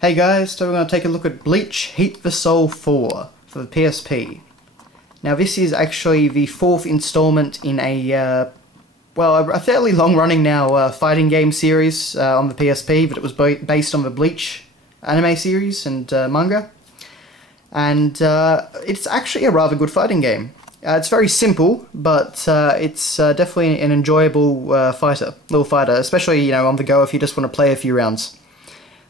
Hey guys, so we're going to take a look at Bleach Heat the Soul 4 for the PSP. Now this is actually the fourth installment in a fairly long-running now fighting game series on the PSP, but it was based on the Bleach anime series and manga. And it's actually a rather good fighting game. It's very simple, but it's definitely an enjoyable little fighter, especially on the go if you just want to play a few rounds.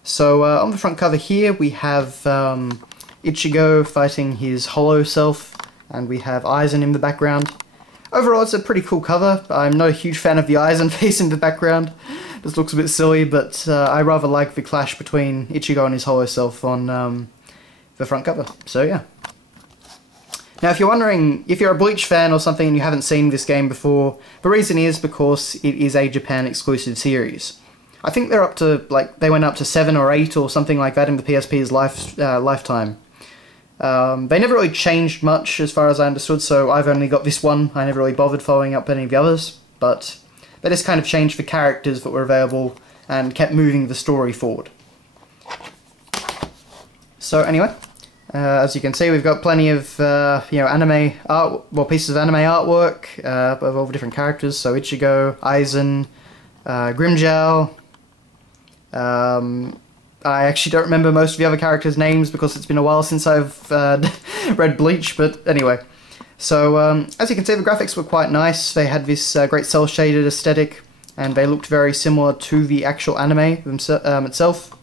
So on the front cover here we have Ichigo fighting his hollow self, and we have Aizen in the background. Overall it's a pretty cool cover. I'm not a huge fan of the Aizen face in the background. This looks a bit silly, but I rather like the clash between Ichigo and his hollow self on the front cover. So yeah. Now if you're wondering, if you're a Bleach fan or something and you haven't seen this game before, the reason is because it is a Japan exclusive series. I think they're up to, they went up to 7 or 8 or something like that in the PSP's lifetime. They never really changed much as far as I understood, so I've only got this one. I never really bothered following up any of the others, but they just kind of changed the characters that were available and kept moving the story forward. So anyway, as you can see, we've got plenty of anime art, pieces of anime artwork of all the different characters. So Ichigo, Aizen, Grimmjow. I actually don't remember most of the other characters' names because it's been a while since I've read Bleach, but anyway. So, as you can see, the graphics were quite nice. They had this great cel-shaded aesthetic, and they looked very similar to the actual anime itself.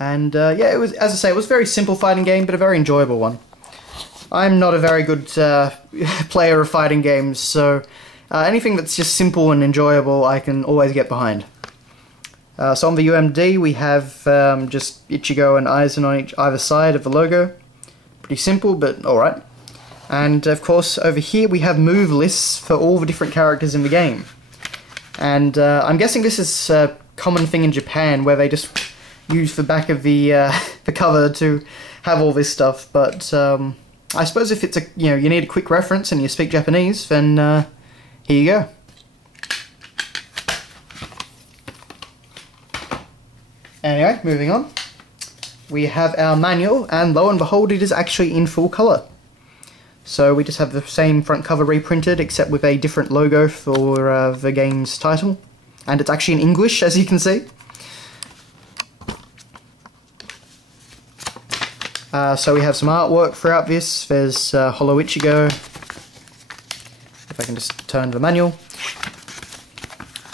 And yeah, it was, as I say, it was a very simple fighting game, but a very enjoyable one. I'm not a very good player of fighting games, so anything that's just simple and enjoyable I can always get behind. So on the UMD we have just Ichigo and Aizen on either side of the logo. Pretty simple, but alright. And of course over here we have move lists for all the different characters in the game. And I'm guessing this is a common thing in Japan where they just use the back of the cover to have all this stuff. But I suppose if it's you need a quick reference and you speak Japanese, then here you go. Anyway, moving on. We have our manual, and lo and behold, it is actually in full colour. So we just have the same front cover reprinted, except with a different logo for the game's title. And it's actually in English, as you can see. So we have some artwork throughout this. There's Hollow Ichigo. If I can just turn the manual.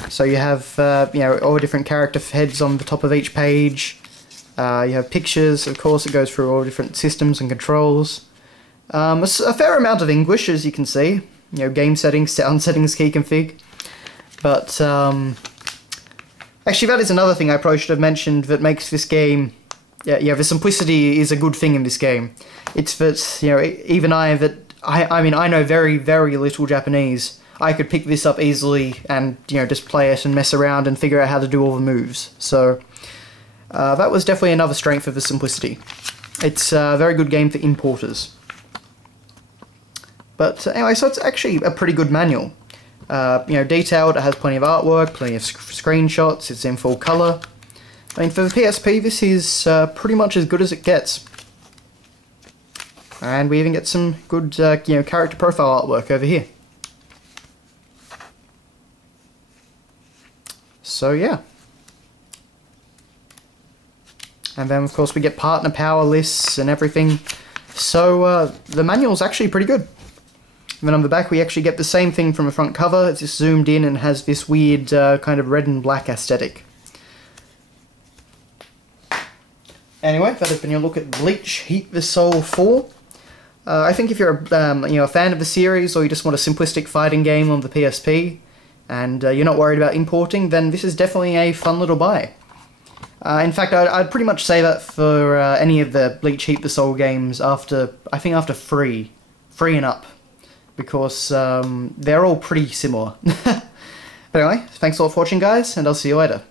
So you have all the different character heads on the top of each page. You have pictures, of course. It goes through all different systems and controls. A fair amount of English, as you can see. Game settings, sound settings, key config. But actually, that is another thing I probably should have mentioned that makes this game. The simplicity is a good thing in this game. It's that even I know very, very little Japanese. I could pick this up easily and just play it and mess around and figure out how to do all the moves. So that was definitely another strength of the simplicity. It's a very good game for importers. But anyway, so it's actually a pretty good manual. Detailed, it has plenty of artwork, plenty of screenshots, it's in full colour. I mean, for the PSP, this is pretty much as good as it gets. And we even get some good character profile artwork over here. So yeah. And then of course we get partner power lists and everything. So the manual's actually pretty good. And then on the back we actually get the same thing from the front cover. It's just zoomed in and has this weird kind of red and black aesthetic. Anyway, that has been your look at Bleach Heat the Soul 4. I think if you're a fan of the series, or you just want a simplistic fighting game on the PSP, and you're not worried about importing, then this is definitely a fun little buy. In fact, I'd pretty much say that for any of the Bleach Heat the Soul games after 3 and up, because they're all pretty similar. But anyway, thanks a lot for watching guys, and I'll see you later.